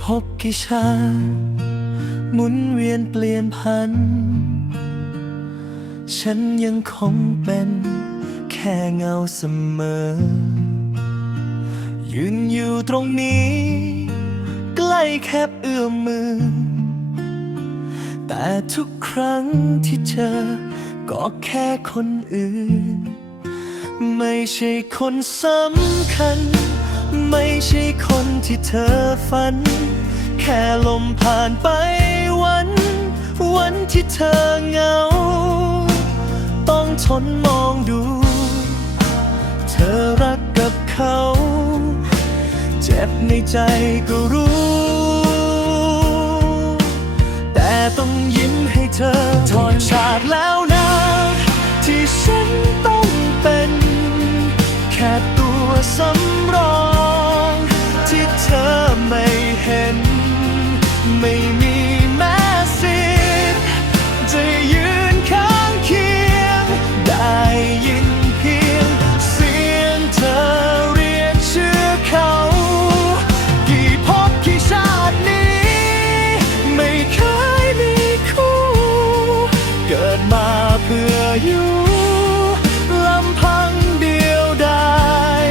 พบกี่ชา หมุนเวียนเปลี่ยนพัน ฉันยังคงเป็นแค่เงาเสมอ ยืนอยู่ตรงนี้ ใกล้แคบเอื้อมมือ แต่ทุกครั้งที่เจอ ก็แค่คนอื่น ไม่ใช่คนสำคัญ ไม่ใช่คนที่เธอฝัน แค่ลมผ่านไปวัน วันที่เธอเหงา ต้องทนมองดู เธอรักกับเขา เจ็บในใจก็รู้ แต่ต้องยิ้มให้เธอถอดฉากแล้วนะ ที่ฉันต้องเป็น แค่ตัวสำรอง อยู่ลำพังเดียวดาย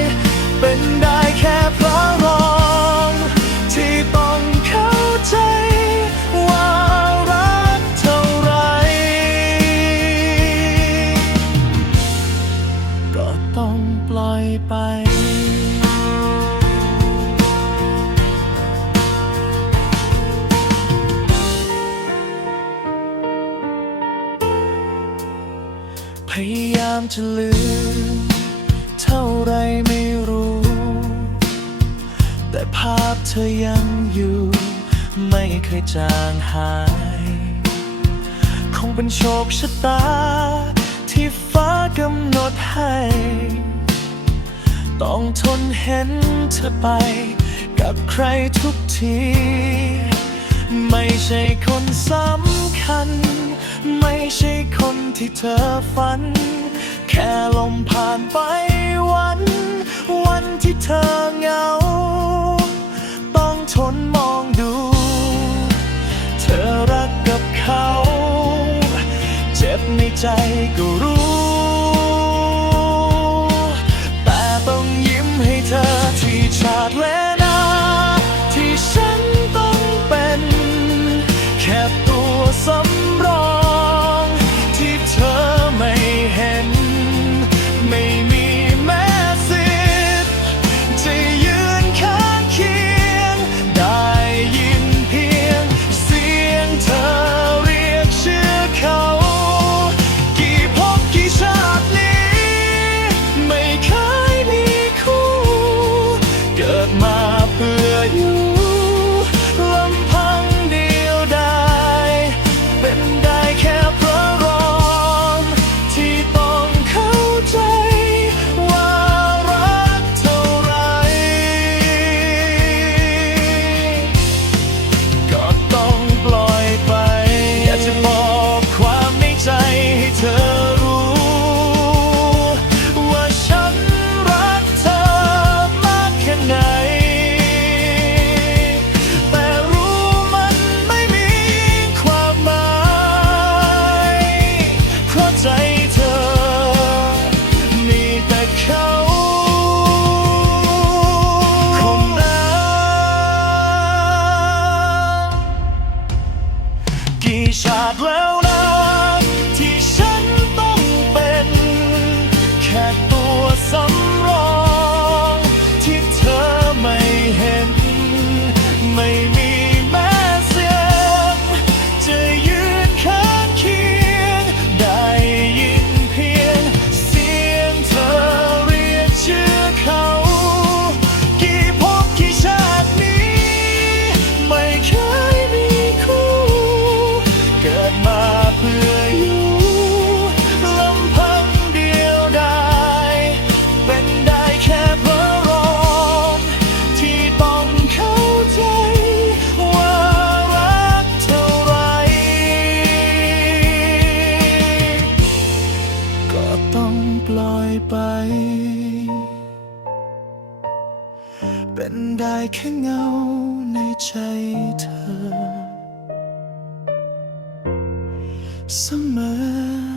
เป็นได้แค่พระรอง ที่ต้องเข้าใจว่ารักเท่าไหรก็ต้องปล่อยไป พยายามจะลืม เท่าไรไม่รู้ แต่ภาพเธอยังอยู่ ไม่เคยจางหาย คงเป็นโชคชะตา ที่ฟ้ากำหนดให้ ต้องทนเห็นเธอไป กับใครทุกที ไม่ใช่คนสำคัญ ไม่ใช่คนที่เธอฝัน แค่ลมผ่านไปวัน วันที่เธอเหงา ต้องทนมองดู เธอรักกับเขา เจ็บในใจก็รู้ แต่ต้องยิ้มให้เธอที่ชาติและ เกิดมา ไหน แต่รู้มันไม่มีความหมายเพราะใจเธอ มีแต่เขาคนนั้นกี่ชาติแล้ว ไป เป็นได้แค่เงาในใจเธอ เสมอ